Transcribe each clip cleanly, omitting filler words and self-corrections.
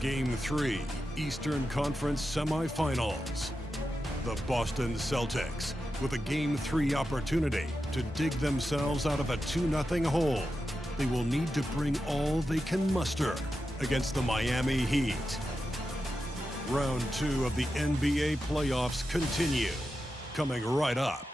Game 3, Eastern Conference Semifinals. The Boston Celtics with a Game 3 opportunity to dig themselves out of a 2-0 hole. They will need to bring all they can muster against the Miami Heat. Round 2 of the NBA playoffs continue, coming right up.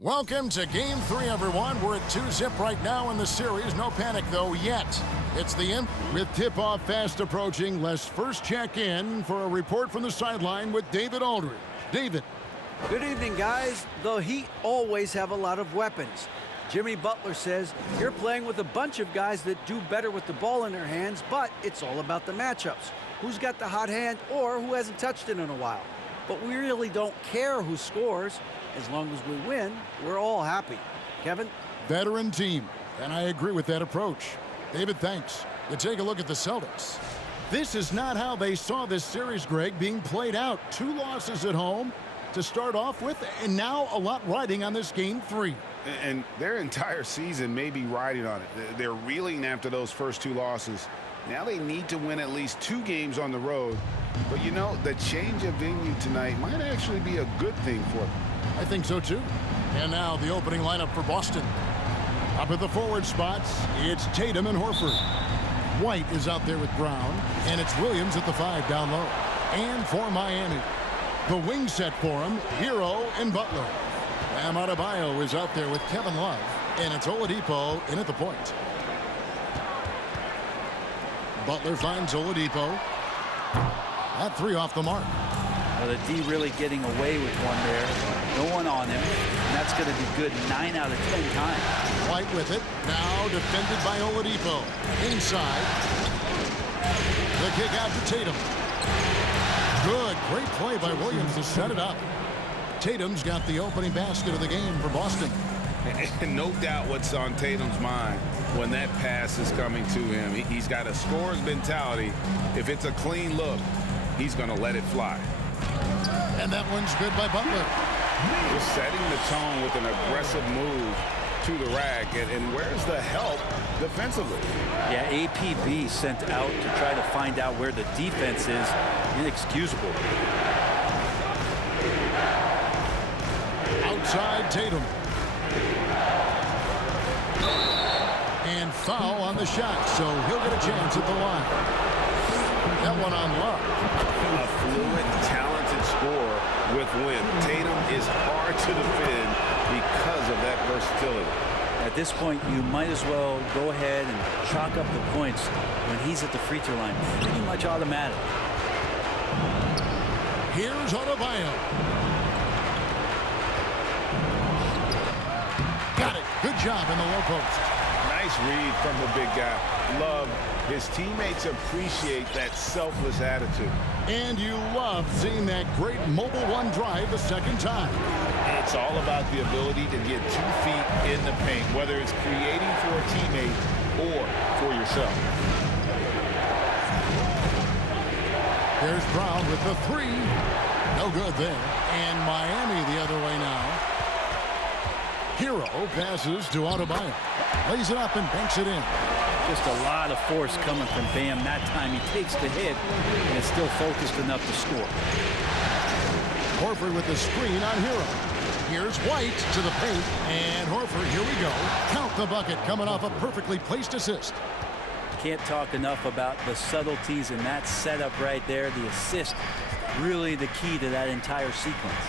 Welcome to Game 3, everyone. We're at 2-0 right now in the series. No panic, though, yet. It's the Imp with tip-off fast approaching. Let's first check in for a report from the sideline with David Aldridge. David. Good evening, guys. The Heat always have a lot of weapons. Jimmy Butler says you're playing with a bunch of guys that do better with the ball in their hands, but it's all about the matchups. Who's got the hot hand or who hasn't touched it in a while. But we really don't care who scores. As long as we win, we're all happy. Kevin? Veteran team, and I agree with that approach. David, thanks. You take a look at the Celtics. This is not how they saw this series, Greg, being played out. 2 losses at home to start off with, and now a lot riding on this Game 3. And their entire season may be riding on it. They're reeling after those first 2 losses. Now they need to win at least 2 games on the road. But, you know, the change of venue tonight might actually be a good thing for them. I think so, too. And now the opening lineup for Boston. Up at the forward spots, it's Tatum and Horford. White is out there with Brown, and it's Williams at the 5 down low. And for Miami, the wing set for him, Hero and Butler. Bam Adebayo is out there with Kevin Love, and it's Oladipo in at the point. Butler finds Oladipo. That 3 off the mark. Well, the D really getting away with one there. No one on him, and that's going to be good 9 out of 10 times. White with it. Now defended by Oladipo. Inside. The kick out to Tatum. Good. Great play by Williams to set it up. Tatum's got the opening basket of the game for Boston. And no doubt what's on Tatum's mind when that pass is coming to him. He's got a scorer's mentality. If it's a clean look, he's going to let it fly. And that one's good by Butler. Just setting the tone with an aggressive move to the rack. And where's the help defensively? Yeah, APB sent out to try to find out where the defense is. Inexcusable. Outside Tatum. And foul on the shot, so he'll get a chance at the line. That one on Love. A fluid, talented scorer with win. Tatum is hard to defend because of that versatility. At this point, you might as well go ahead and chalk up the points when he's at the free throw line. Pretty much automatic. Here's Adebayo. Got it. Good job in the low post. Nice read from the big guy. Love. His teammates appreciate that selfless attitude. And you love seeing that great mobile one drive the second time. It's all about the ability to get 2 feet in the paint, whether it's creating for a teammate or for yourself. There's Brown with the 3. No good there. And Miami the other way now. Hero passes to Adebayo. Lays it up and banks it in. Just a lot of force coming from Bam. That time he takes the hit and is still focused enough to score. Horford with the screen on Hero. Here's White to the paint. And Horford, here we go. Count the bucket coming off a perfectly placed assist. Can't talk enough about the subtleties in that setup right there. The assist, really the key to that entire sequence.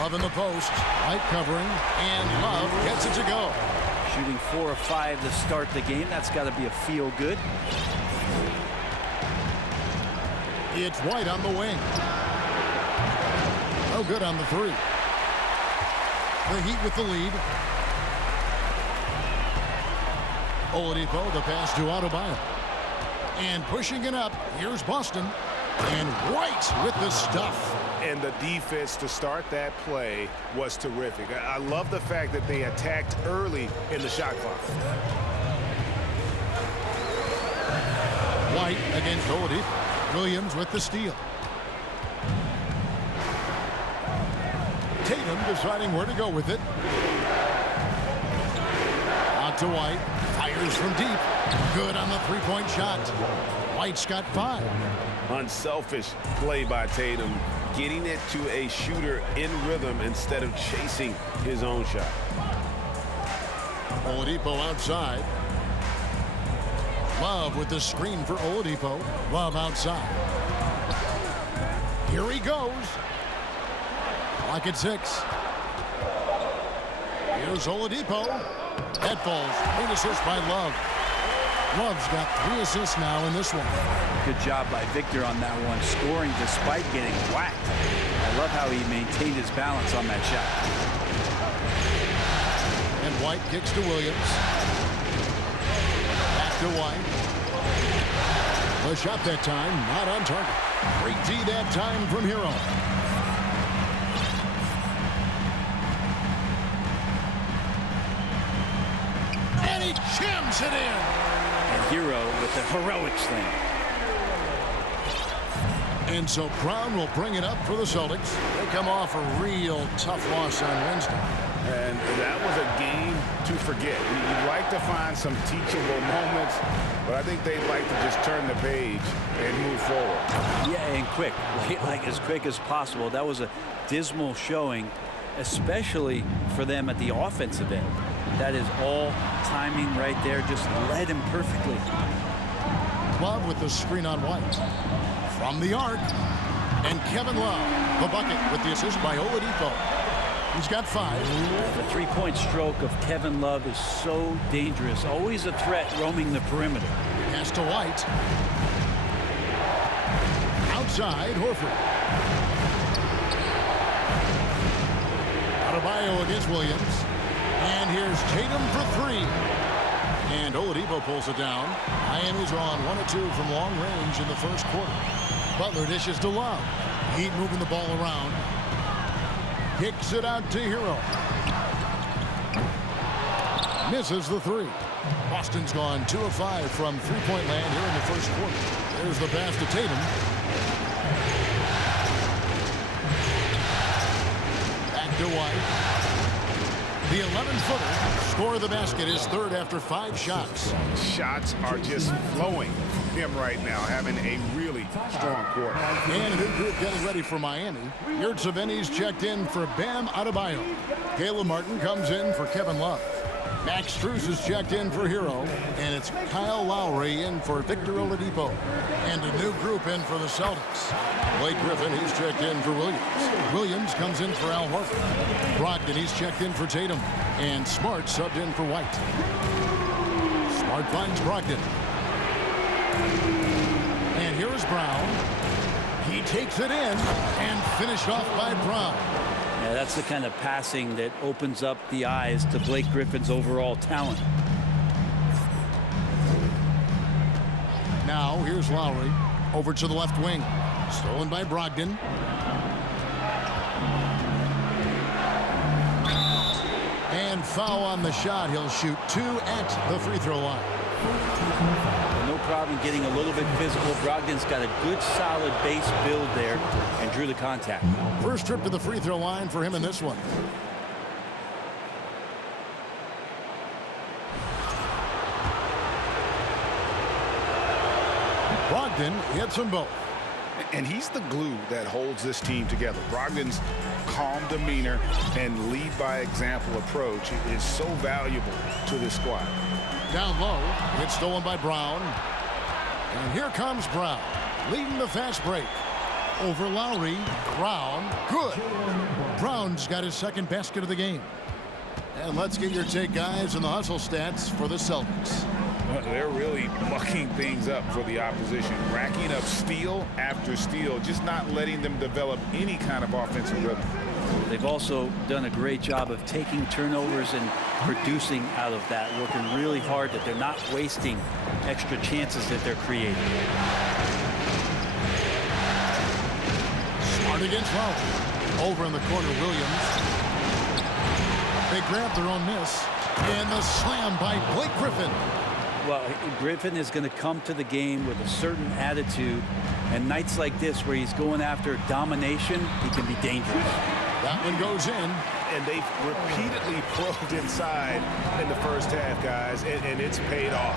Love in the post. White covering. And Love gets it to go. Shooting 4 of 5 to start the game. That's got to be a feel good. It's White on the wing. No good on the 3. The Heat with the lead. Oladipo, the pass to Adebayo. And pushing it up, here's Boston. And White with the stuff. And the defense to start that play was terrific. I love the fact that they attacked early in the shot clock. White against Oladipo. Williams with the steal. Tatum deciding where to go with it. Back to White. Fires from deep. Good on the three-point shot. White's got 5. Unselfish play by Tatum, getting it to a shooter in rhythm instead of chasing his own shot. Oladipo outside. Love with the screen for Oladipo. Love outside. Here he goes. Clock at 6. Here's Oladipo. That falls. Big assist by Love. Love's got 3 assists now in this one. Good job by Victor on that one, scoring despite getting whacked. I love how he maintained his balance on that shot. And White kicks to Williams. Back to White. The shot that time, not on target. Great D that time from Hero. And he jams it in. And Hero with the heroic slam. And so Brown will bring it up for the Celtics. They come off a real tough loss on Wednesday. And that was a game to forget. You'd like to find some teachable moments, but I think they'd like to just turn the page and move forward. Yeah, and quick, like as quick as possible. That was a dismal showing, especially for them at the offensive end. That is all timing right there, just led him perfectly. Love with the screen on White. From the arc, and Kevin Love, the bucket with the assist by Oladipo. He's got 5. The three-point stroke of Kevin Love is so dangerous. Always a threat roaming the perimeter. Pass to White. Outside, Horford. Adebayo against Williams. And here's Tatum for 3. And Oladipo pulls it down. Miami's are on 1 of 2 from long range in the first quarter. Butler dishes to Love. Heat moving the ball around. Kicks it out to Hero. Misses the 3. Boston's gone 2 of 5 from three-point land here in the first quarter. There's the pass to Tatum. Back to White. The 11-footer score of the basket is 3rd after 5 shots. Shots are just flowing him right now, having a really strong quarter. And a new group getting ready for Miami. Yurt Savini's checked in for Bam Adebayo. Caleb Martin comes in for Kevin Love. Max Strus is checked in for Hero. And it's Kyle Lowry in for Victor Oladipo. And a new group in for the Celtics. Blake Griffin, he's checked in for Williams. Williams comes in for Al Horford. Brogdon, he's checked in for Tatum. And Smart subbed in for White. Smart finds Brogdon. And here is Brown. He takes it in and finished off by Brown. Yeah, that's the kind of passing that opens up the eyes to Blake Griffin's overall talent. Now here's Lowry over to the left wing. Stolen by Brogdon. And foul on the shot. He'll shoot 2 at the free throw line. No problem getting a little bit physical. Brogdon's got a good solid base build there and drew the contact. First trip to the free throw line for him in this one. Brogdon hits them both. And he's the glue that holds this team together. Brogdon's calm demeanor and lead by example approach is so valuable to this squad. Down low, it's stolen by Brown. And here comes Brown, leading the fast break. Over Lowry, Brown, good. Brown's got his 2nd basket of the game. And let's get your take, guys, on the hustle stats for the Celtics. They're really mucking things up for the opposition, racking up steal after steal, just not letting them develop any kind of offensive rhythm. They've also done a great job of taking turnovers and producing out of that, working really hard that they're not wasting extra chances that they're creating. Smart against Lowry. Over in the corner, Williams. They grab their own miss. And the slam by Blake Griffin. Well, Griffin is going to come to the game with a certain attitude. And nights like this where he's going after domination, he can be dangerous. That one goes in. and they've repeatedly probed inside in the first half, guys, and it's paid off.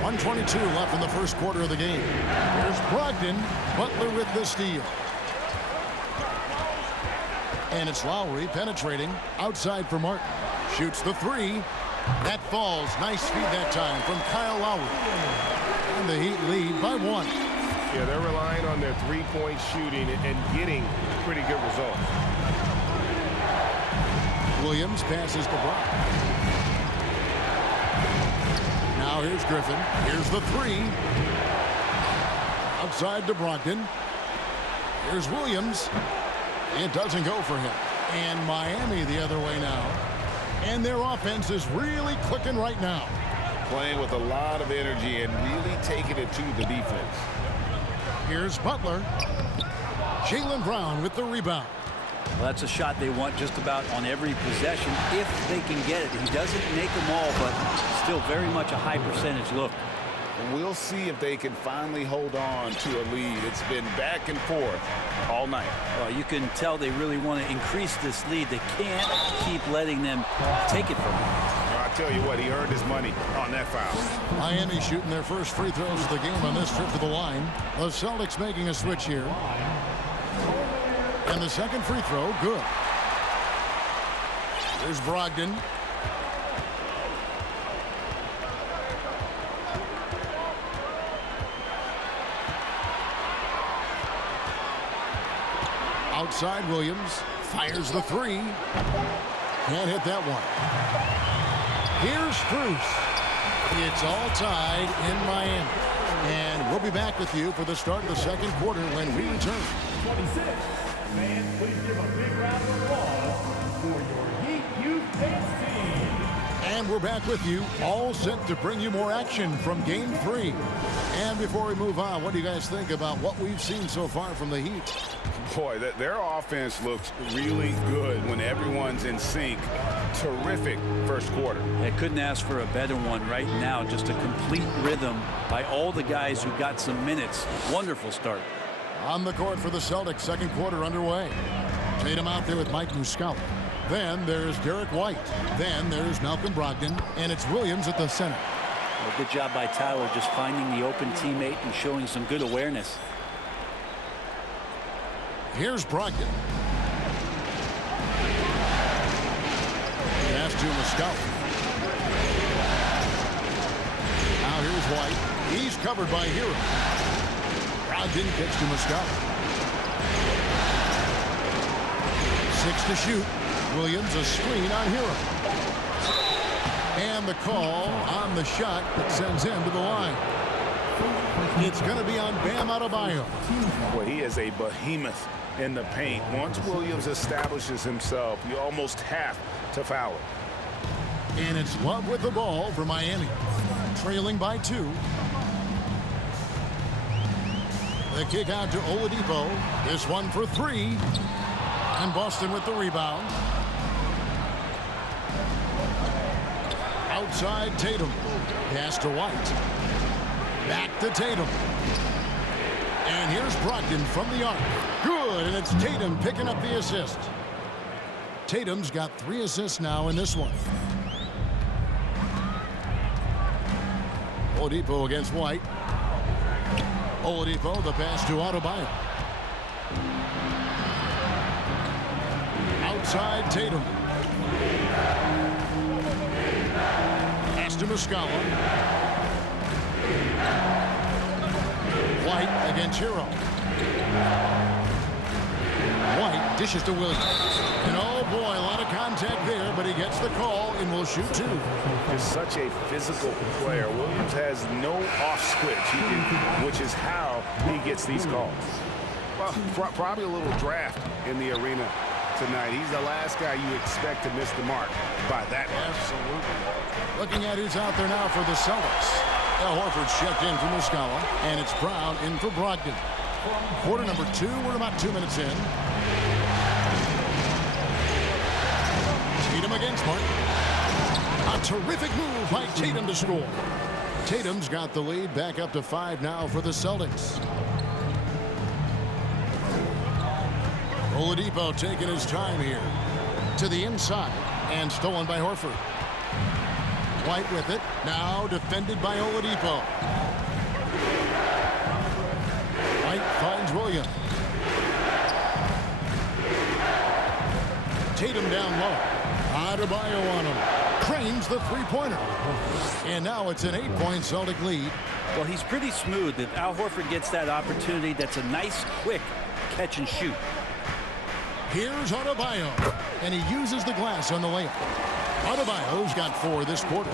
1:22 left in the first quarter of the game. Here's Brogdon. Butler with the steal. And it's Lowry penetrating outside for Martin. Shoots the three. That falls. Nice feed that time from Kyle Lowry. And the Heat lead by 1. Yeah, they're relying on their three-point shooting and getting pretty good results. Williams passes to Brock. Now here's Griffin. Here's the three. Outside to Brogdon. Here's Williams. It doesn't go for him. And Miami the other way now. And their offense is really clicking right now. Playing with a lot of energy and really taking it to the defense. Here's Butler. Jaylen Brown with the rebound. Well, that's a shot they want just about on every possession if they can get it. He doesn't make them all, but still very much a high percentage look. We'll see if they can finally hold on to a lead. It's been back and forth all night. Well, you can tell they really want to increase this lead. They can't keep letting them take it from them. I tell you what, he earned his money on that foul. Miami shooting their first free throws of the game on this trip to the line. The Celtics making a switch here. And the second free throw, good. Here's Brogdon. Outside, Williams fires the three. Can't hit that one. Here's Strus. It's all tied in Miami. And we'll be back with you for the start of the second quarter when we return. 26. Fans, please give a big round of applause for your Heat Youth Dance Team. And we're back with you, all set to bring you more action from Game 3. And before we move on, what do you guys think about what we've seen so far from the Heat? Boy, their offense looks really good when everyone's in sync. Terrific first quarter. I couldn't ask for a better one right now. Just a complete rhythm by all the guys who got some minutes. Wonderful start. On the court for the Celtics, second quarter underway. Tatum out there with Mike Muscala. Then there's Derek White. Then there's Malcolm Brogdon. And it's Williams at the center. Well, good job by Tyler just finding the open teammate and showing some good awareness. Here's Brogdon. Pass to Muscala. Now here's White. He's covered by Hero. Brogdon kicks to Muscala. 6 to shoot. Williams a screen on Hero. And the call on the shot that sends him to the line. It's going to be on Bam Adebayo. Well, he is a behemoth in the paint. Once Williams establishes himself, you almost have to foul it. And it's Love with the ball for Miami. Trailing by 2. The kick out to Oladipo. This one for 3. And Boston with the rebound. Outside Tatum. Pass to White. Back to Tatum. And here's Brogdon from the arc. Good, and it's Tatum picking up the assist. Tatum's got 3 assists now in this one. Oladipo against White. Oladipo, the pass to Adebayo. Outside Tatum. Pass to Muscala. White against Hero. White dishes to Williams. And oh boy, a lot of contact there, but he gets the call and will shoot 2. Just such a physical player. Williams has no off switch, which is how he gets these calls. Well, probably a little draft in the arena tonight. He's the last guy you expect to miss the mark by that much. Absolutely. Looking at who's out there now for the Celtics. Al Horford's checked in for Muscala, and it's Brown in for Brogdon. Quarter number 2, we're about 2 minutes in. Tatum against Martin. A terrific move by Tatum to score. Tatum's got the lead back up to 5 now for the Celtics. Oladipo taking his time here. To the inside and stolen by Horford. White with it. Now defended by Oladipo. White finds Williams. Tatum down low. Adebayo on him. Cranes the three-pointer. And now it's an 8-point Celtic lead. Well, he's pretty smooth. If Al Horford gets that opportunity, that's a nice, quick catch and shoot. Here's Adebayo. And he uses the glass on the layup. Adebayo's got 4 this quarter.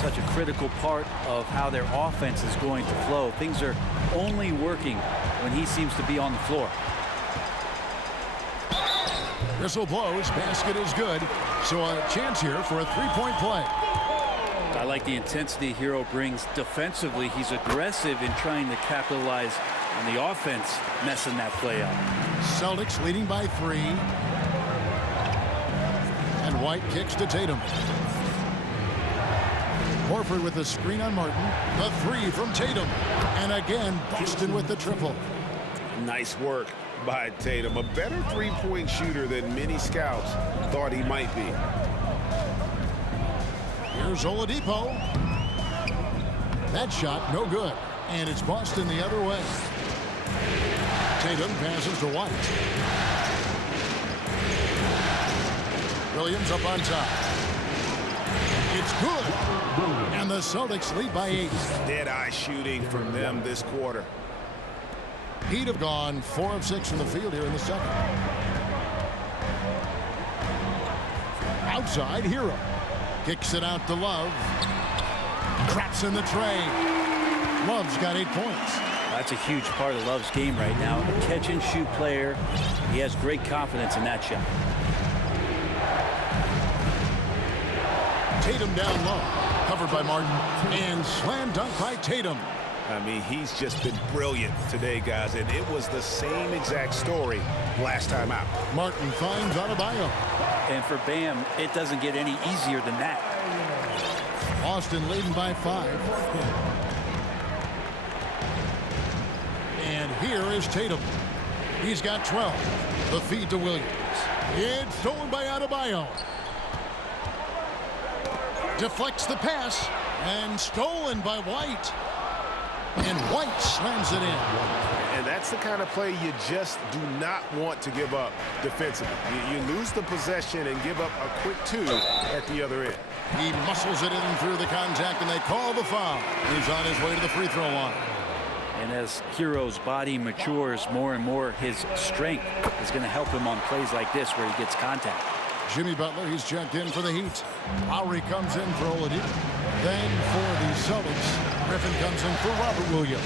Such a critical part of how their offense is going to flow. Things are only working when he seems to be on the floor. Whistle blows. Basket is good. So a chance here for a three-point play. I like the intensity Hero brings defensively. He's aggressive in trying to capitalize on the offense, messing that play up. Celtics leading by 3. And White kicks to Tatum. Horford with the screen on Martin. The 3 from Tatum. And again, Boston with the triple. Nice work by Tatum. A better three-point shooter than many scouts thought he might be. Here's Oladipo. That shot, no good. And it's Boston the other way. Tatum passes to White. Williams up on top. It's good. And the Celtics lead by 8. Dead-eye shooting from them this quarter. Heat have gone 4 of 6 from the field here in the second. Outside, Hero. Kicks it out to Love. Traps in the tray. Love's got 8 points. That's a huge part of Love's game right now. A catch-and-shoot player. He has great confidence in that shot. Tatum down low. Covered by Martin. And slam dunk by Tatum. I mean, he's just been brilliant today, guys, and it was the same exact story last time out. Martin finds Adebayo. And for Bam, it doesn't get any easier than that. Boston leading by 5. And here is Tatum. He's got 12. The feed to Williams. It's stolen by Adebayo. Deflects the pass. And stolen by White. And White slams it in. And that's the kind of play you just do not want to give up defensively. You lose the possession and give up a quick 2 at the other end. He muscles it in through the contact, and they call the foul. He's on his way to the free throw line. And as Hero's body matures more and more, his strength is going to help him on plays like this where he gets contact. Jimmy Butler, he's checked in for the Heat. Lowry comes in for Oladipo. Then for the Celtics, Griffin comes in for Robert Williams.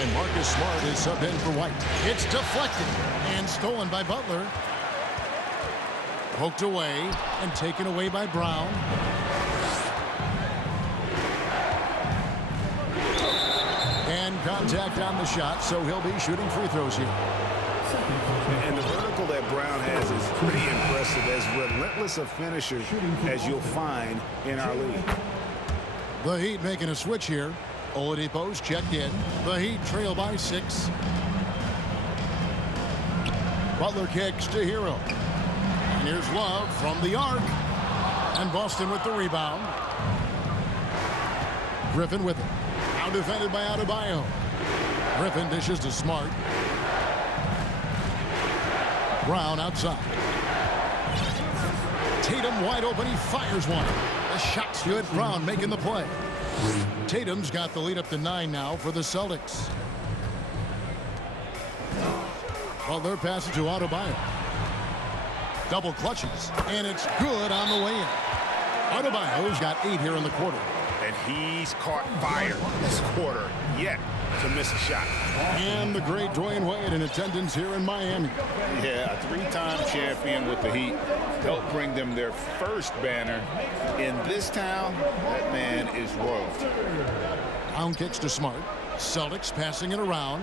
And Marcus Smart is subbed in for White. It's deflected and stolen by Butler. Poked away and taken away by Brown. And contact on the shot, so he'll be shooting free throws here. And the vertical that Brown has is pretty impressive, as relentless a finisher as you'll find in our league. The Heat making a switch here. Oladipo's checked in. The Heat trail by 6. Butler kicks to Hero. And here's Love from the arc. And Boston with the rebound. Griffin with it. Now defended by Adebayo. Griffin dishes to Smart. Brown outside. Tatum wide open. He fires one. The shot's good. Brown making the play. Tatum's got the lead up to 9 now for the Celtics. Butler passes to Adebayo. Double clutches. And it's good on the way in. Adebayo's got 8 here in the quarter. And he's caught fire this quarter yet to miss a shot. And the great Dwayne Wade in attendance here in Miami. Yeah, a 3-time champion with the Heat. Helped bring them their first banner. In this town, that man is royalty. Brown kicks to Smart. Celtics passing it around.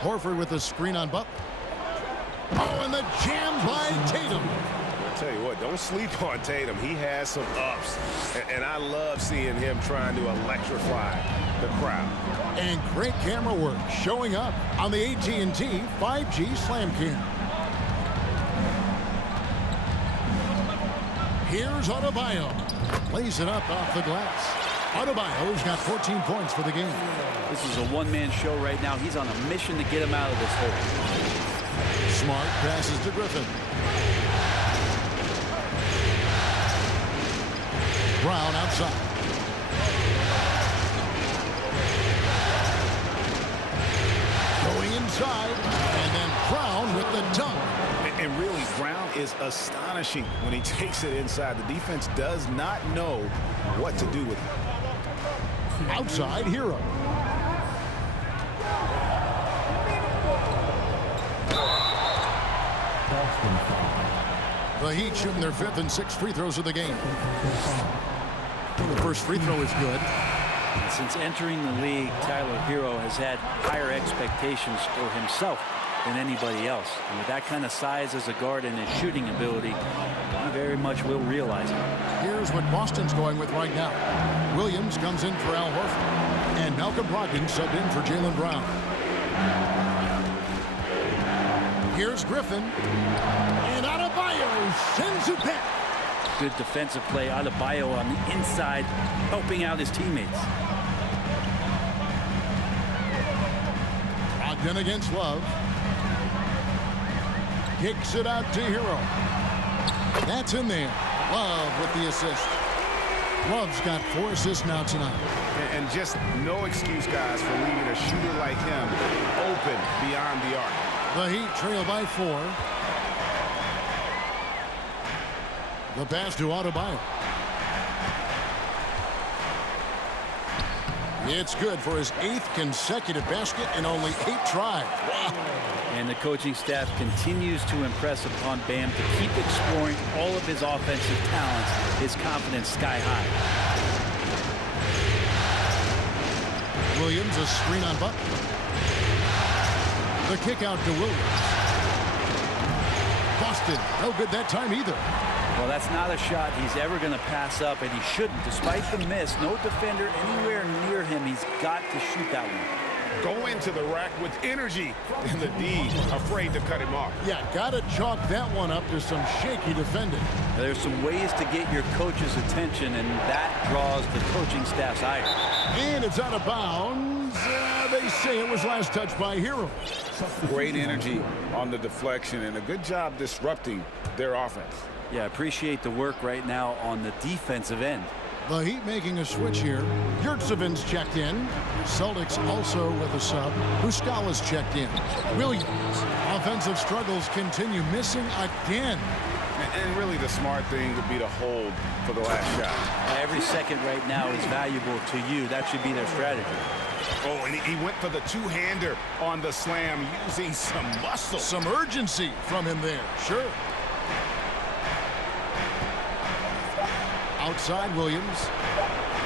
Horford with the screen on Butler. Oh, and the jam by Tatum. I'll tell you what, don't sleep on Tatum. He has some ups, and I love seeing him trying to electrify the crowd. And great camera work showing up on the AT&T 5G Slam Cam. Here's Adebayo. Plays it up off the glass. Adebayo's got 14 points for the game. This is a one-man show right now. He's on a mission to get him out of this hole. Smart passes to Griffin. Brown outside. Going inside, and then Brown with the dunk. And really, Brown is astonishing when he takes it inside. The defense does not know what to do with it. Outside, Hero. The Heat shooting their 5th and 6th free throws of the game. The first free throw is good. Since entering the league, Tyler Hero has had higher expectations for himself than anybody else. And with that kind of size as a guard and his shooting ability, he very much will realize it. Here's what Boston's going with right now. Williams comes in for Al Horford. And Malcolm Brogdon subbed in for Jaylen Brown. Here's Griffin. And Adebayo sends it back. Good defensive play. Adebayo on the inside, helping out his teammates. Brogdon against Love. Kicks it out to Hero. That's in there. Love with the assist. Love's got 4 assists now tonight. And just no excuse, guys, for leaving a shooter like him open beyond the arc. The Heat trail by 4. The pass to Adebayo. It's good for his 8th consecutive basket in only 8 tries. Wow. And the coaching staff continues to impress upon Bam to keep exploring all of his offensive talents, his confidence sky high. Williams, a screen on Butler. The kick out to Williams. Boston, no good that time either. Well, that's not a shot he's ever going to pass up, and he shouldn't. Despite the miss, no defender anywhere near him. He's got to shoot that one. Go into the rack with energy, and the D afraid to cut him off. Yeah, got to chalk that one up to some shaky defending. There's some ways to get your coach's attention, and that draws the coaching staff's ire. And it's out of bounds. They say it was last touched by Hero. Great energy on the deflection, and a good job disrupting their offense. Yeah, appreciate the work right now on the defensive end. The Heat making a switch here. Yurtsevic's checked in. Celtics also with a sub. Muscala's checked in. Williams. Offensive struggles continue, missing again. And really the smart thing would be to hold for the last shot. Every second right now is valuable to you. That should be their strategy. Oh, and he went for the two-hander on the slam, using some muscle. Some urgency from him there. Sure. Outside Williams.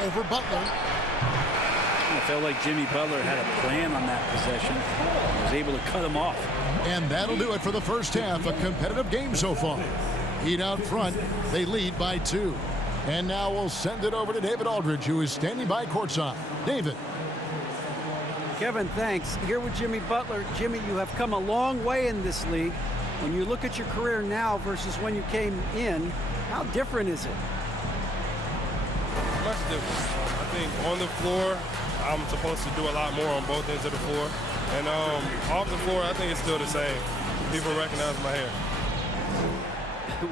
Over Butler. I felt like Jimmy Butler had a plan on that possession. He was able to cut him off. And that'll do it for the first half. A competitive game so far. Heat out front. They lead by 2. And now we'll send it over to David Aldridge, who is standing by courtside. David. Kevin, thanks. Here with Jimmy Butler. Jimmy, you have come a long way in this league. When you look at your career now versus when you came in, how different is it? Much different. I think on the floor, I'm supposed to do a lot more on both ends of the floor. And off the floor, I think it's still the same. People recognize my hair.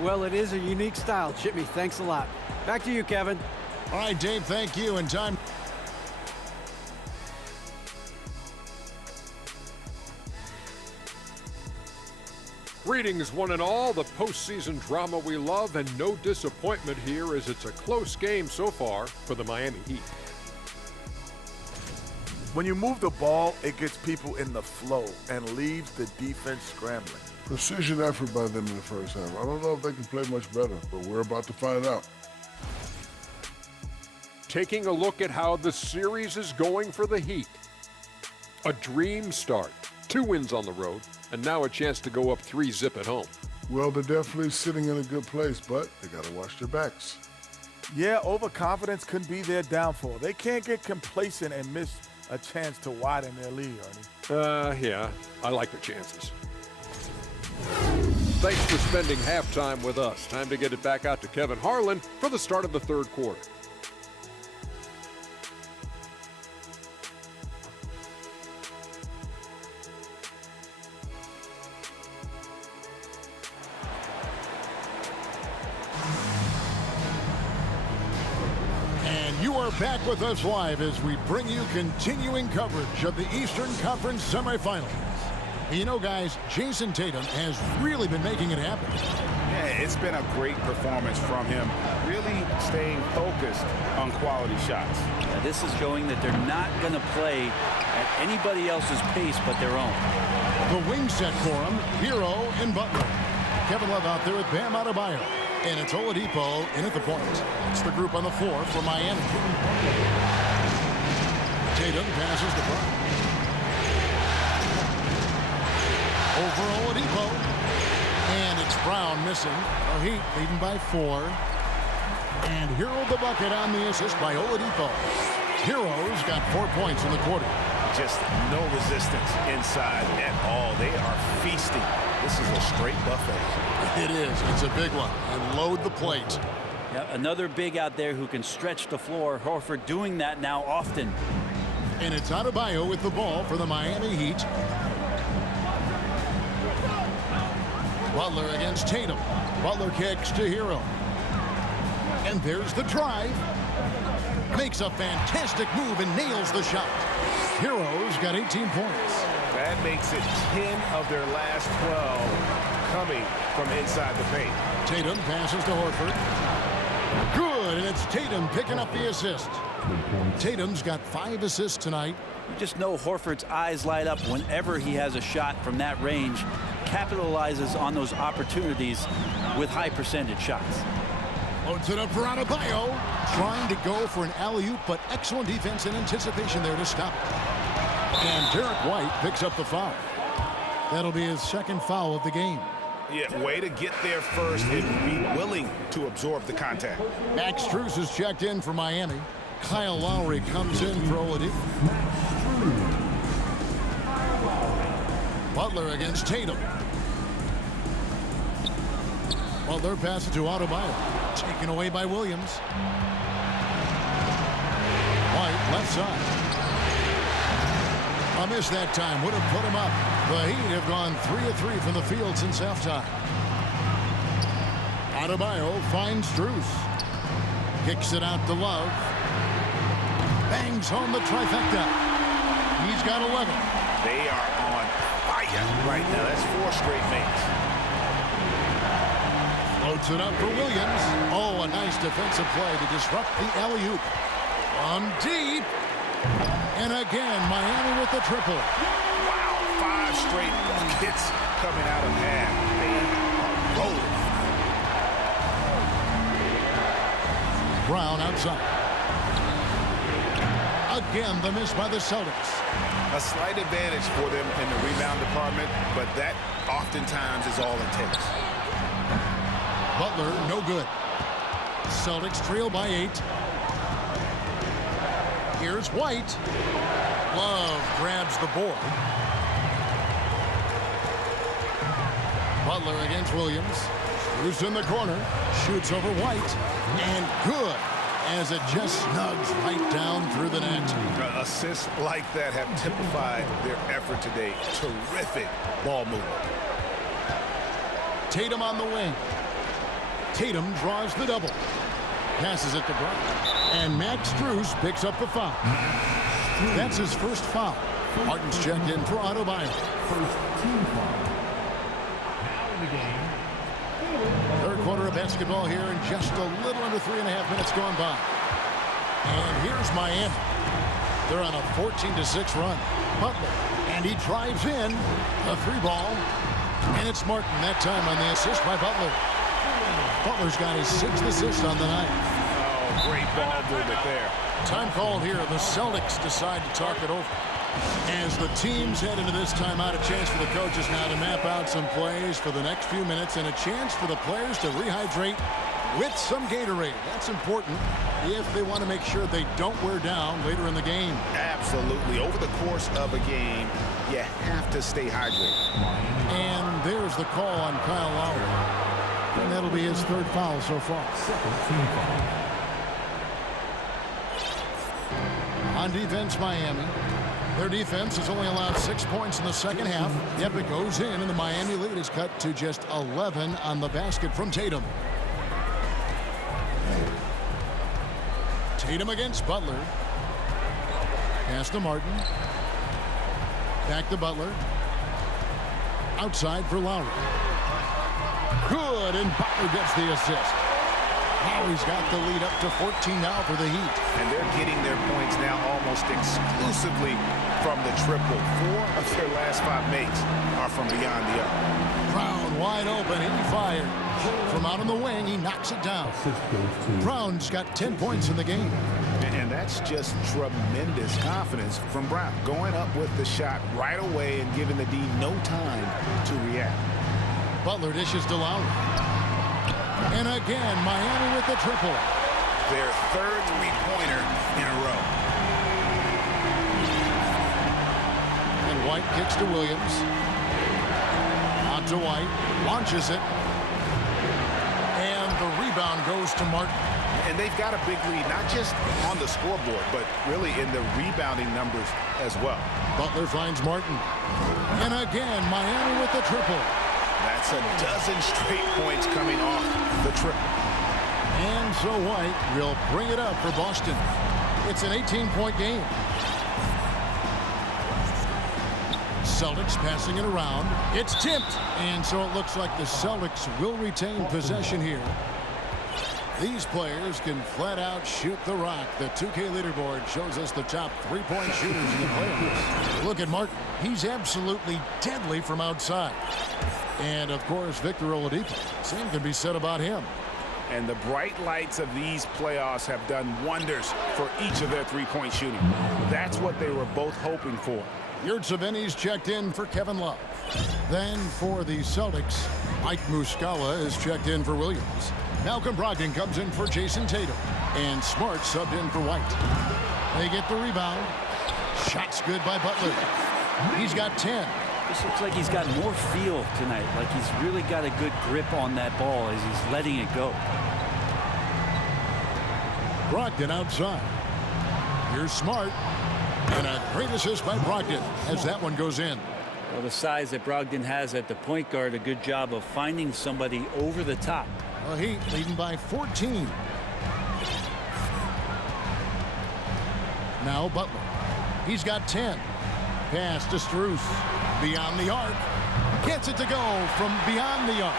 Well, it is a unique style, Jimmy. Thanks a lot. Back to you, Kevin. All right, Dave, thank you. And time. Greetings, one and all. The postseason drama we love, and no disappointment here as it's a close game so far for the Miami Heat. When you move the ball, it gets people in the flow and leaves the defense scrambling. Precision effort by them in the first half. I don't know if they can play much better, but we're about to find out. Taking a look at how the series is going for the Heat. A dream start. 2 wins on the road, and now a chance to go up 3-zip at home. Well, they're definitely sitting in a good place, but they got to watch their backs. Yeah, overconfidence could be their downfall. They can't get complacent and miss a chance to widen their lead, Ernie. Yeah, I like the chances. Thanks for spending halftime with us. Time to get it back out to Kevin Harlan for the start of the third quarter. And you are back with us live as we bring you continuing coverage of the Eastern Conference semifinals. You know, guys, Jason Tatum has really been making it happen. Yeah, it's been a great performance from him, really staying focused on quality shots. Yeah, this is showing that they're not going to play at anybody else's pace but their own. The wing set for him, Hero and Butler. Kevin Love out there with Bam Adebayo. And it's Oladipo in at the point. It's the group on the floor for Miami. Tatum passes to Brown. Over Oladipo. And it's Brown missing. The Heat leading by 4. And Hero the bucket on the assist by Oladipo. Hero's got 4 points in the quarter. Just no resistance inside at all. They are feasting. This is a straight buffet. It is. It's a big one. And load the plate. Yeah, another big out there who can stretch the floor. Horford doing that now often. And it's Adebayo with the ball for the Miami Heat. Butler against Tatum. Butler kicks to Hero. And there's the drive. Makes a fantastic move and nails the shot. Hero's got 18 points. That makes it 10 of their last 12 coming from inside the paint. Tatum passes to Horford. Good, and it's Tatum picking up the assist. Tatum's got 5 assists tonight. You just know Horford's eyes light up whenever he has a shot from that range. Capitalizes on those opportunities with high percentage shots. Loads it up for Adebayo. Trying to go for an alley-oop, but excellent defense and anticipation there to stop it. And Derek White picks up the foul. That'll be his second foul of the game. Yeah, way to get there first and be willing to absorb the contact. Max Strus is checked in for Miami. Kyle Lowry comes in for Oladipo. Butler against Tatum. Butler passes to Adebayo. Taken away by Williams. White left side. A miss that time. Would have put him up. The Heat have gone 3 of 3 from the field since halftime. Adebayo finds Strus. Kicks it out to Love. Bangs home the trifecta. He's got 11. They are on fire right now. That's 4 straight makes. Floats it up for Williams. Oh, a nice defensive play to disrupt the alley-oop. From deep. And again, Miami with the triple. Wow, 5 straight buckets coming out of half. They are rolling. Brown outside. Again, the miss by the Celtics. A slight advantage for them in the rebound department, but that oftentimes is all it takes. Butler, no good. Celtics trail by 8. Here's White. Love grabs the board. Butler against Williams. Who's in the corner. Shoots over White. And good, as it just snugs right down through the net. Assists like that have typified their effort today. Terrific ball movement. Tatum on the wing. Tatum draws the double. Passes it to Brown. And Max Strus picks up the foul. That's his first foul. Martin's checked in for Adebayo. First team foul. Now in the game. Third quarter of basketball here in just a little under 3.5 minutes gone by. And here's Miami. They're on a 14-6 run. Butler. And he drives in. A 3-ball. And it's Martin that time on the assist by Butler. Butler's got his 6th assist on the night. Oh, great ball movement there. Time called here. The Celtics decide to talk it over. As the teams head into this timeout, a chance for the coaches now to map out some plays for the next few minutes and a chance for the players to rehydrate, with some Gatorade. That's important if they want to make sure they don't wear down later in the game. Absolutely. Over the course of a game, you have to stay hydrated. And there's the call on Kyle Lowry. And that'll be his third foul so far. On defense, Miami. Their defense has only allowed 6 points in the second half. Yet it goes in, and the Miami lead is cut to just 11 on the basket from Tatum. Tatum against Butler. Pass to Martin. Back to Butler. Outside for Lowry. Good, and Butler gets the assist. Lowry's got the lead up to 14 now for the Heat. And they're getting their points now almost exclusively from the triple. 4 of their last 5 makes are from beyond the arc. Brown wide open, and he fired. From out on the wing, he knocks it down. Brown's got 10 points in the game. And that's just tremendous confidence from Brown. Going up with the shot right away and giving the D no time to react. Butler dishes to Lowry. And again, Miami with the triple. Their third three-pointer in a row. And White kicks to Williams. Out to White. Launches it. And the rebound goes to Martin. And they've got a big lead, not just on the scoreboard, but really in the rebounding numbers as well. Butler finds Martin. And again, Miami with the triple. That's a dozen straight points coming off the triple. And so White will bring it up for Boston. It's an 18-point game. Celtics passing it around. It's tipped. And so it looks like the Celtics will retain possession here. These players can flat out shoot the rock. The 2K leaderboard shows us the top three-point shooters in the playoffs. Look at Martin. He's absolutely deadly from outside. And, of course, Victor Oladipo. Same can be said about him. And the bright lights of these playoffs have done wonders for each of their three-point shooting. That's what they were both hoping for. Yurtseven's checked in for Kevin Love. Then for the Celtics, Mike Muscala is checked in for Williams. Malcolm Brogdon comes in for Jason Tatum. And Smart subbed in for White. They get the rebound. Shot's good by Butler. He's got 10. This looks like he's got more feel tonight, like he's really got a good grip on that ball as he's letting it go. Brogdon outside. Here's Smart. And a great assist by Brogdon as that one goes in. Well, the size that Brogdon has at the point guard, a good job of finding somebody over the top. The Heat leading by 14. Now Butler. He's got 10. Pass to Strus. Beyond the arc. Gets it to go from beyond the arc.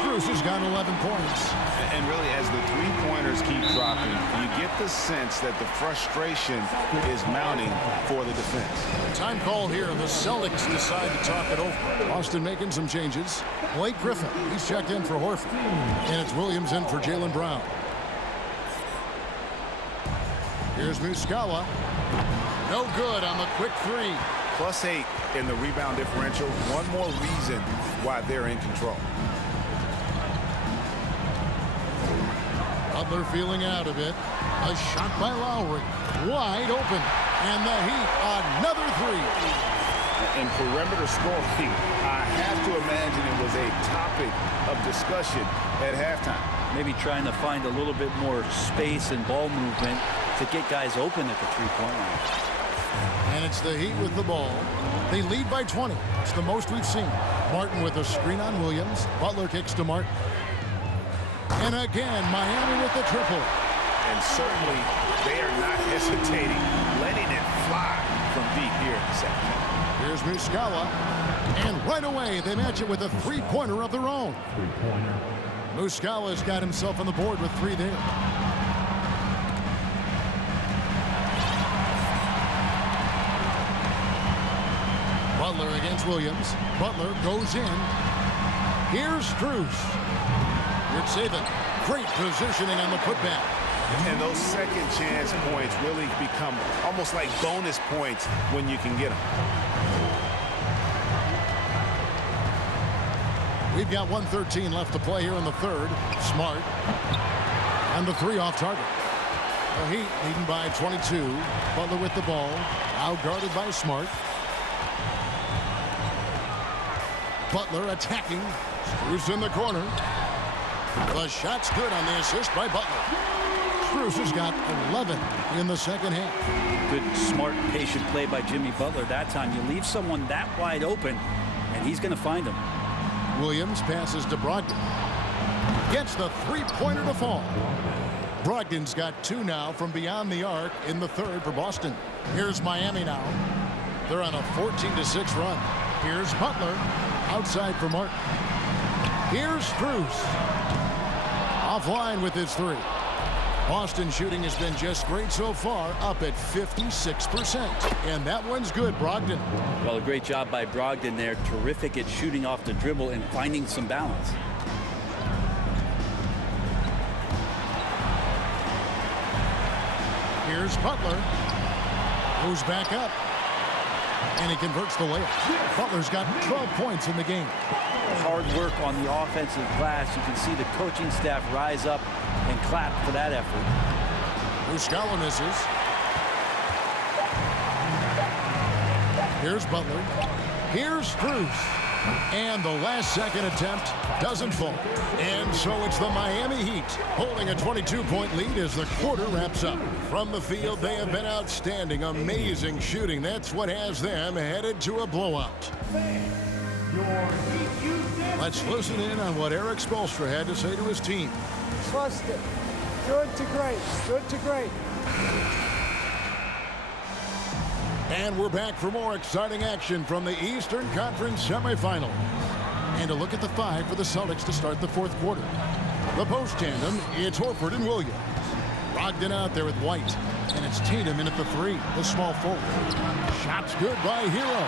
Strus has got 11 points. And really, as the three-pointers keep dropping, you get the sense that the frustration is mounting for the defense. Time call here. The Celtics decide to talk it over. Boston making some changes. Blake Griffin, he's checked in for Horford. And it's Williams in for Jaylen Brown. Here's Muscala. No good on the quick three. +8 in the rebound differential. One more reason why they're in control. Butler feeling out of it. A shot by Lowry. Wide open. And the Heat, another three. And perimeter scoring, I have to imagine it was a topic of discussion at halftime. Maybe trying to find a little bit more space and ball movement to get guys open at the three-point line. And it's the Heat with the ball. They lead by 20. It's the most we've seen. Martin with a screen on Williams. Butler kicks to Martin. And again, Miami with the triple. And certainly, they are not hesitating, letting it fly from deep here in the second. Here's Muscala. And right away, they match it with a three-pointer of their own. Muscala's got himself on the board with 3 there. Butler against Williams. Butler goes in. Here's Strus. Yurtseven. Great positioning on the putback. And those second chance points really become almost like bonus points when you can get them. We've got 1:13 left to play here in the third. Smart. And the 3 off target. The Heat leading by 22. Butler with the ball. Out guarded by Smart. Butler attacking. Strus in the corner. The shot's good on the assist by Butler. Strus has got 11 in the second half. Good, smart, patient play by Jimmy Butler that time. You leave someone that wide open, and he's going to find him. Williams passes to Brogdon. Gets the three-pointer to fall. Brogdon's got 2 now from beyond the arc in the third for Boston. Here's Miami now. They're on a 14-6 run. Here's Butler. Outside for Martin. Here's Strus. Offline with his 3. Boston shooting has been just great so far, up at 56%. And that one's good, Brogdon. Well, a great job by Brogdon there. Terrific at shooting off the dribble and finding some balance. Here's Butler. Goes back up. And he converts the layup. Butler's got 12 points in the game. Hard work on the offensive glass. You can see the coaching staff rise up and clap for that effort. Muscala misses. Here's Butler. Here's Strus. And the last second attempt doesn't fall. And so it's the Miami Heat holding a 22-point lead as the quarter wraps up. From the field, they have been outstanding. Amazing shooting. That's what has them headed to a blowout. Let's listen in on what Eric Spoelstra had to say to his team. Trust it. Good to great. Good to great. And we're back for more exciting action from the Eastern Conference semifinal. And a look at the 5 for the Celtics to start the fourth quarter. The post tandem, it's Horford and Williams. Brogdon out there with White. And it's Tatum in at the 3, the small forward. Shot's good by Hero.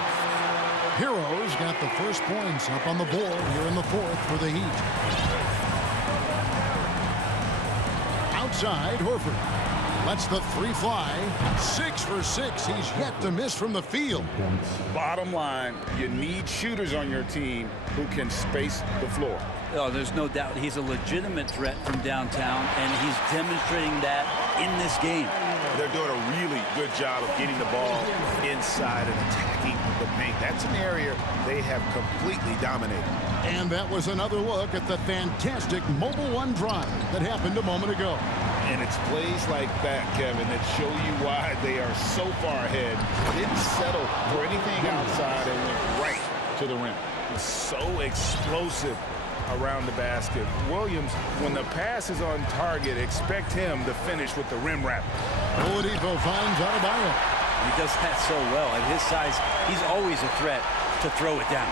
Hero's got the first points up on the board here in the fourth for the Heat. Outside, Horford. Lets the 3 fly. 6 for 6. He's yet to miss from the field. Bottom line, you need shooters on your team who can space the floor. Oh, there's no doubt he's a legitimate threat from downtown, and he's demonstrating that in this game. They're doing a really good job of getting the ball inside and attacking the paint. That's an area they have completely dominated. And that was another look at the fantastic mobile one drive that happened a moment ago. And it's plays like that, Kevin, that show you why they are so far ahead. Didn't settle for anything outside and went right to the rim. So explosive around the basket. Williams, when the pass is on target, expect him to finish with the rim wrap. Oladipo finds Adebayo. He does that so well. At his size, he's always a threat to throw it down.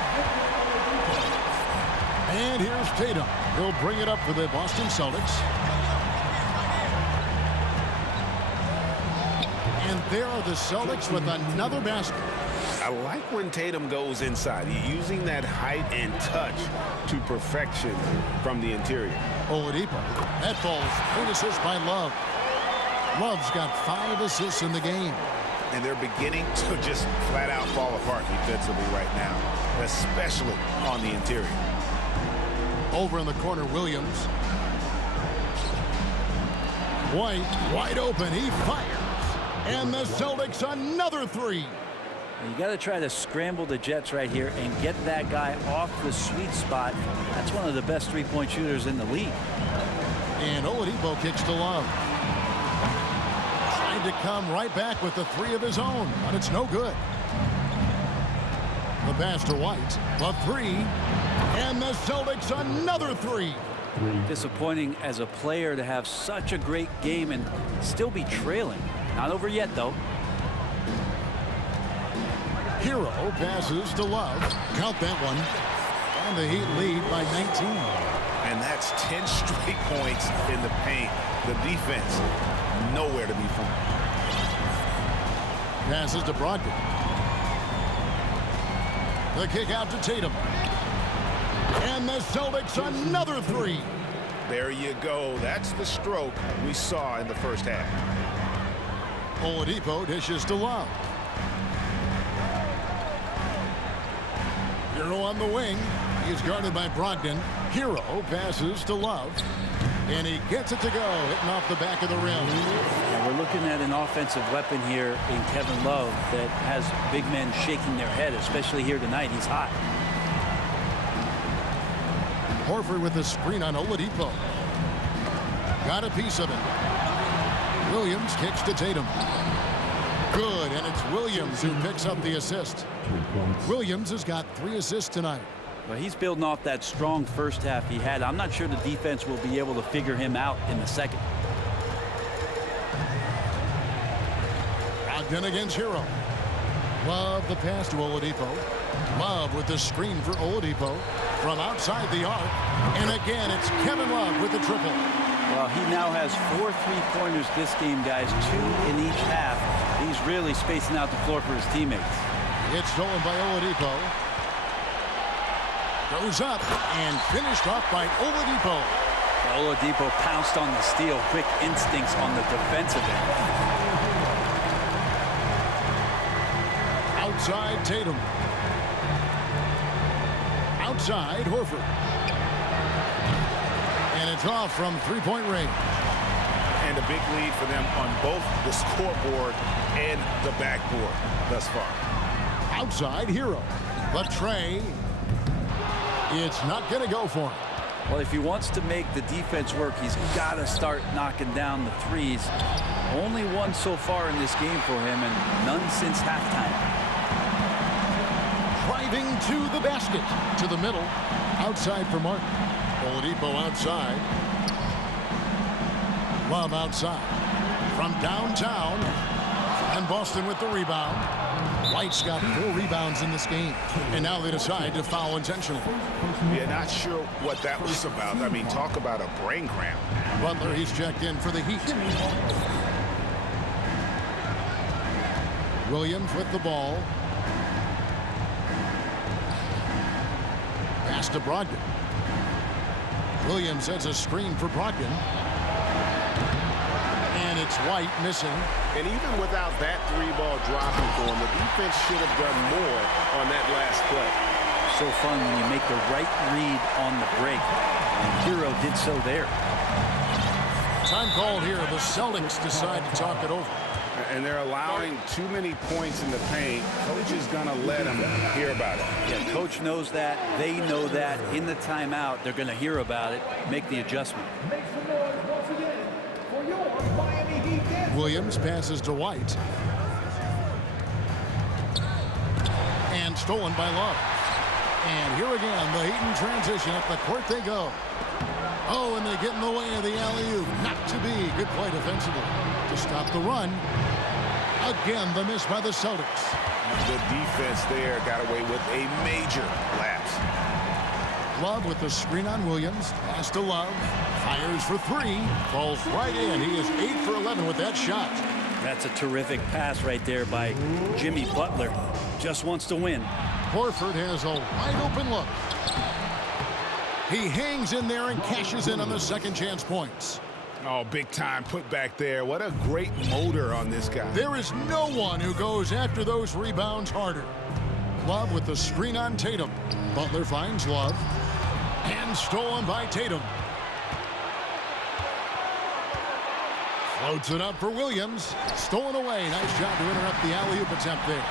And here's Tatum. He'll bring it up for the Boston Celtics. And there are the Celtics with another basket. I like when Tatum goes inside. He's using that height and touch to perfection from the interior. Oladipo. That falls. Great assist by Love. Love's got 5 assists in the game. And they're beginning to just flat out fall apart defensively right now, especially on the interior. Over in the corner, Williams. White, wide open. He fires. And the Celtics another 3. You got to try to scramble the Jets right here and get that guy off the sweet spot. That's one of the best three-point shooters in the league. And Oladipo kicks to Love. Trying to come right back with the 3 of his own, but it's no good. The pass to White. The 3. And the Celtics another 3. Disappointing as a player to have such a great game and still be trailing. Not over yet, though. Hero passes to Love. Count that one. And the Heat lead by 19. And that's 10 straight points in the paint. The defense, nowhere to be found. Passes to Brogdon. The kick out to Tatum. And the Celtics another 3. There you go. That's the stroke we saw in the first half. Oladipo dishes to Love. Hero on the wing. He's guarded by Brogdon. Hero passes to Love. And he gets it to go, hitting off the back of the rim. And we're looking at an offensive weapon here in Kevin Love that has big men shaking their head, especially here tonight. He's hot. Horford with the screen on Oladipo. Got a piece of it. Williams kicks to Tatum. Good, and it's Williams who picks up the assist. Williams has got 3 assists tonight. Well, he's building off that strong first half he had. I'm not sure the defense will be able to figure him out in the second. Brogdon against Hero. Love the pass to Oladipo. Love with the screen for Oladipo from outside the arc. And again, it's Kevin Love with the triple. Well, he now has 4 3-pointers this game, guys. 2 in each half. He's really spacing out the floor for his teammates. It's stolen by Oladipo. Goes up and finished off by Oladipo. Oladipo pounced on the steal. Quick instincts on the defensive end. Outside Tatum. Outside Horford. And it's off from 3-point range. And a big lead for them on both the scoreboard and the backboard thus far. Outside Hero. The tray. It's not going to go for him. Well, if he wants to make the defense work, he's got to start knocking down the threes. Only one so far in this game for him, and none since halftime. Driving to the basket. To the middle. Outside for Martin. Oladipo outside. Love outside. From downtown. And Boston with the rebound. White's got 4 rebounds in this game. And now they decide to foul intentionally. Yeah, not sure what that was about. I mean, talk about a brain cramp. Butler, he's checked in for the Heat. Williams with the ball. Pass to Brogdon. Williams sets a screen for Brogdon. And it's White missing. And even without that 3-ball dropping for him, the defense should have done more on that last play. So fun when you make the right read on the break. And Hero did so there. Time called here. The Celtics decide to talk it over. And they're allowing too many points in the paint. Coach is going to let them hear about it. Yeah, coach knows that. They know that. In the timeout, they're going to hear about it, make the adjustment. Williams passes to White. And stolen by Love. And here again, the Heat in transition. Up the court they go. Oh, and they get in the way of the alley-oop. Not to be. Good play defensively to stop the run. Again, the miss by the Celtics. The defense there got away with a major lapse. Love with the screen on Williams. Pass to Love. Fires for 3. Falls right in. He is 8 for 11 with that shot. That's a terrific pass right there by Jimmy Butler. Just wants to win. Horford has a wide open look. He hangs in there and cashes in on the second chance points. Oh, big time put back there. What a great motor on this guy. There is no one who goes after those rebounds harder. Love with the screen on Tatum. Butler finds Love. And stolen by Tatum. Floats it up for Williams. Stolen away. Nice job to interrupt the alley-oop attempt there.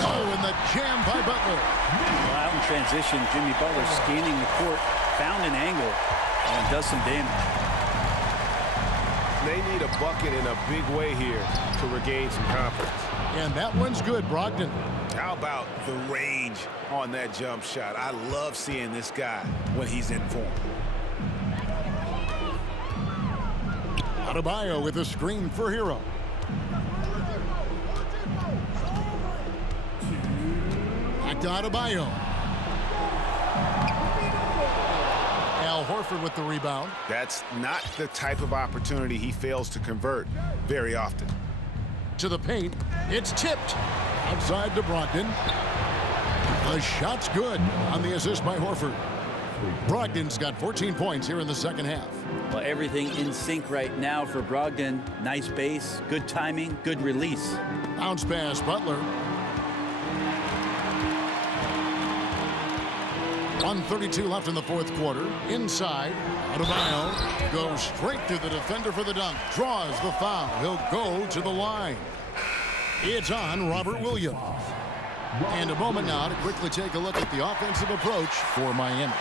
Oh, and the jam by Butler. Well, out in transition, Jimmy Butler scanning the court, found an angle, and does some damage. They need a bucket in a big way here to regain some confidence. And that one's good, Brogdon. How about the range on that jump shot? I love seeing this guy when he's in form. Adebayo with a screen for Hero. Back to Adebayo. Al Horford with the rebound. That's not the type of opportunity he fails to convert very often. To the paint. It's tipped. Outside to Brogdon. The shot's good on the assist by Horford. Brogdon's got 14 points here in the second half. Well, everything in sync right now for Brogdon. Nice base, good timing, good release. Bounce pass, Butler. 1:32 left in the fourth quarter. Inside, Adebayo goes straight through the defender for the dunk. Draws the foul. He'll go to the line. It's on Robert Williams. And a moment now to quickly take a look at the offensive approach for Miami.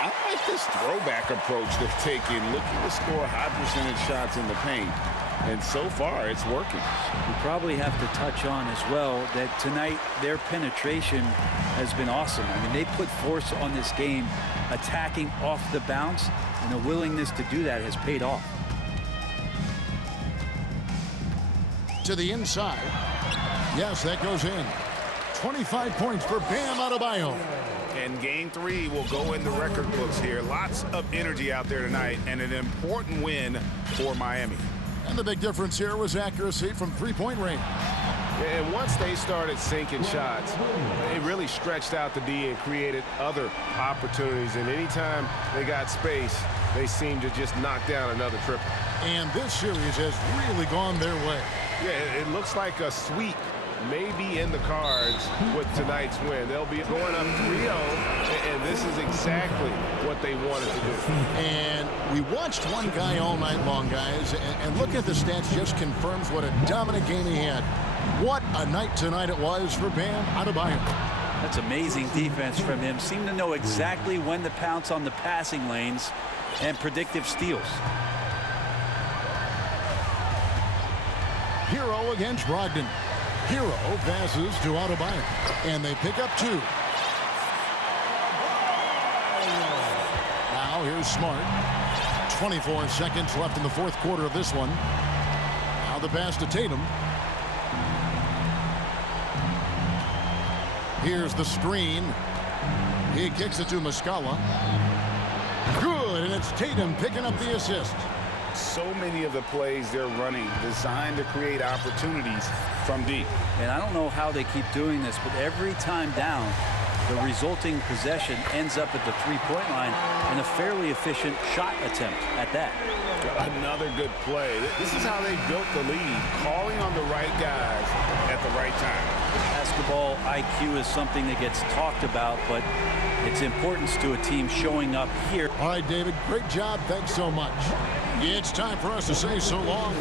I like this throwback approach they're taking, looking to score high percentage shots in the paint. And so far, it's working. We probably have to touch on as well that tonight their penetration has been awesome. I mean, they put force on this game, attacking off the bounce, and the willingness to do that has paid off. To the inside. Yes, that goes in. 25 points for Bam Adebayo. And game 3 will go in the record books here. Lots of energy out there tonight, and an important win for Miami. And the big difference here was accuracy from three-point range. And once they started sinking shots, it really stretched out the D and created other opportunities. And anytime they got space, they seemed to just knock down another triple. And this series has really gone their way. Yeah, it looks like a sweep may be in the cards with tonight's win. They'll be going up 3-0, and this is exactly what they wanted to do. And we watched one guy all night long, guys, and look at the stats just confirms what a dominant game he had. What a night tonight it was for Bam Adebayo. That's amazing defense from him. Seemed to know exactly when to pounce on the passing lanes and predictive steals. Hero against Brogdon. Hero passes to Adebayo, and they pick up 2. Now here's Smart. 24 seconds left in the fourth quarter of this one. Now the pass to Tatum. Here's the screen. He kicks it to Muscala. Good, and it's Tatum picking up the assist. So many of the plays they're running designed to create opportunities from deep. And I don't know how they keep doing this, but every time down, the resulting possession ends up at the three-point line and a fairly efficient shot attempt at that. Another good play. This is how they built the lead, calling on the right guys at the right time. Basketball IQ is something that gets talked about, but its importance to a team showing up here. All right, David, great job. Thanks so much. It's time for us to say so long.